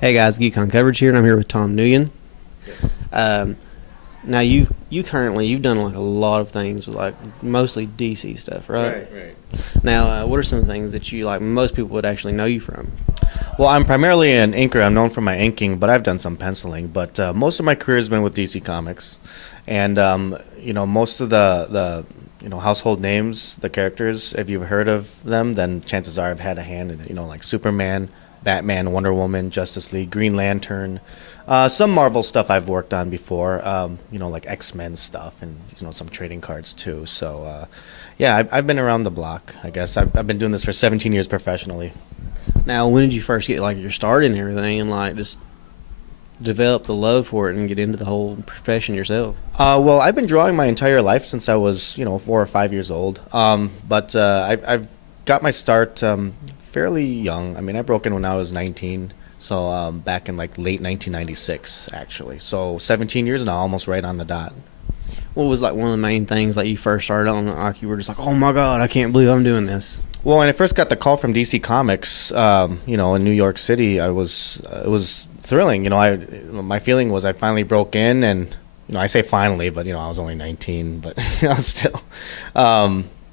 Hey guys, Geek on Coverage here, and I'm here with Tom Nyguen. Um, now you currently you've done like a lot of things with like mostly DC stuff, right? Right. Now, what are some things that you like most people would actually know you from? Well, I'm primarily an inker. I'm known for my inking, but I've done some penciling. But most of my career has been with DC Comics, and most of the household names, the characters. If you've heard of them, then chances are I've had a hand in it. Like Superman, Batman, Wonder Woman, Justice League, Green Lantern. Some Marvel stuff I've worked on before, like X-Men stuff and, some trading cards too. So, yeah, I've been around the block, I guess. I've been doing this for 17 years professionally. Now, when did you first get like your start in everything and like just develop the love for it and get into the whole profession yourself? Well, I've been drawing my entire life since I was, 4 or 5 years old. I've got my start fairly young. I mean, I broke in when I was 19. So back in like late 1996, actually. So 17 years now, almost right on the dot. What was like one of the main things like you first started on? Like you were just like, oh my god, I can't believe I'm doing this. Well, when I first got the call from DC Comics, in New York City, it was thrilling. My feeling was I finally broke in, and I say finally, but I was only 19, but still,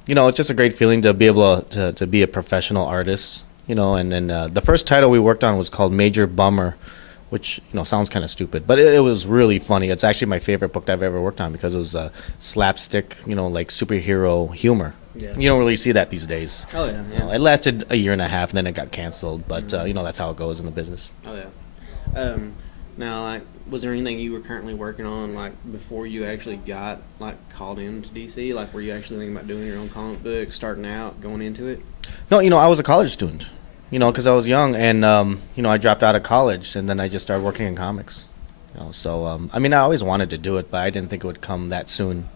it's just a great feeling to be able to be a professional artist. And then the first title we worked on was called Major Bummer, which sounds kind of stupid, but it was really funny. It's actually my favorite book that I've ever worked on because it was slapstick, like superhero humor. Yeah. You don't really see that these days. Oh yeah. It lasted a year and a half, and then it got canceled. But that's how it goes in the business. Oh yeah. Now, like, was there anything you were currently working on, like, before you actually got, like, called into DC? Like, were you actually thinking about doing your own comic book, starting out, going into it? No, I was a college student, because I was young, and, I dropped out of college, and then I just started working in comics. I always wanted to do it, but I didn't think it would come that soon.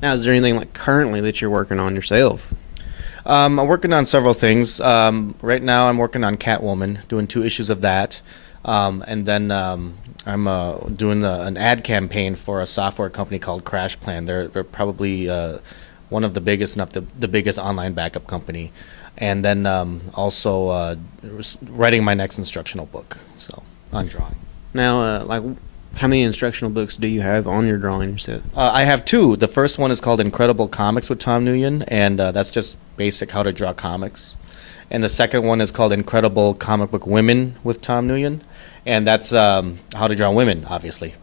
Now, is there anything, like, currently that you're working on yourself? I'm working on several things. Right now, I'm working on Catwoman, doing 2 issues of that. And then I'm doing an ad campaign for a software company called Crash Plan. They're probably one of the biggest, not the biggest online backup company. And then also writing my next instructional book, so on drawing. Now, how many instructional books do you have on your drawing set? I have 2. The first one is called Incredible Comics with Tom Nyguen, and that's just basic how to draw comics. And the second one is called Incredible Comic Book Women with Tom Nyguen, and that's how to draw women, obviously.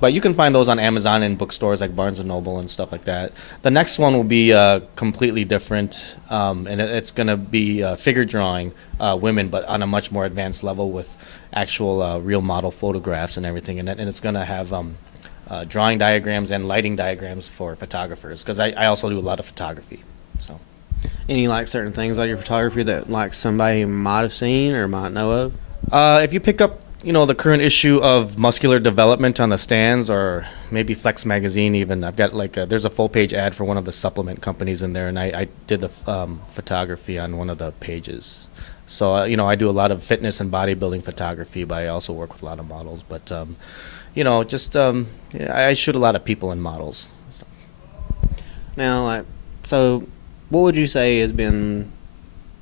But you can find those on Amazon and bookstores like Barnes & Noble and stuff like that. The next one will be completely different, and it's going to be figure drawing women, but on a much more advanced level with actual real model photographs and everything. And it's going to have drawing diagrams and lighting diagrams for photographers, because I also do a lot of photography. So, any like certain things on your photography that like somebody might have seen or might know of? If you pick up the current issue of Muscular Development on the stands, or maybe Flex Magazine even, I've got there's a full-page ad for one of the supplement companies in there, and I did the photography on one of the pages. So, I do a lot of fitness and bodybuilding photography, but I also work with a lot of models. But, I shoot a lot of people and models. So. Now, so what would you say has been,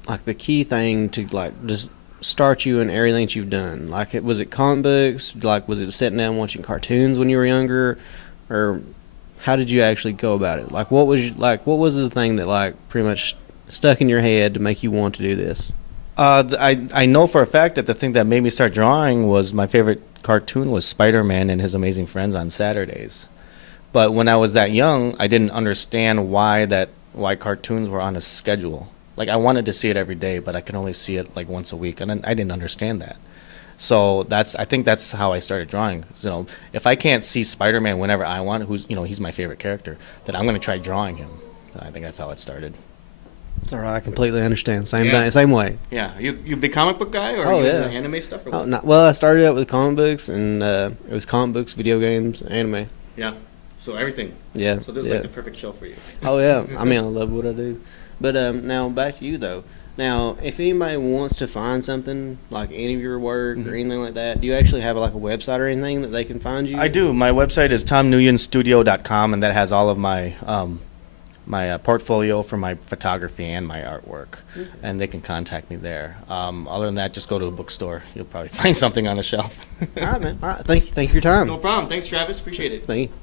like, the key thing to, like, just start you in everything that you've done? Like, was it comic books? Like, was it sitting down watching cartoons when you were younger? Or how did you actually go about it? Like, what was the thing that, like, pretty much stuck in your head to make you want to do this? I know for a fact that the thing that made me start drawing was my favorite cartoon was Spider-Man and His Amazing Friends on Saturdays. But when I was that young, I didn't understand why cartoons were on a schedule. Like, I wanted to see it every day, but I could only see it like once a week, and I didn't understand that. So I think that's how I started drawing. If I can't see Spider-Man whenever I want, he's my favorite character, then I'm going to try drawing him. I think that's how it started. All right, I completely understand. Same thing, same way. Yeah, you big comic book guy, or you into anime stuff? Or what? No, well, I started out with comic books, and it was comic books, video games, anime. Yeah, so everything. Yeah. So this is like the perfect show for you. Oh yeah, I love what I do. But now back to you though. Now, if anybody wants to find something like any of your work or anything like that, do you actually have like a website or anything that they can find you? I do. My website is tomnygeuenstudio.com, and that has all of my my portfolio for my photography and my artwork, and they can contact me there. Other than that, just go to a bookstore. You'll probably find something on the shelf. All right, man. All right. Thank you. Thank you for your time. No problem. Thanks, Travis. Appreciate it. Thank you.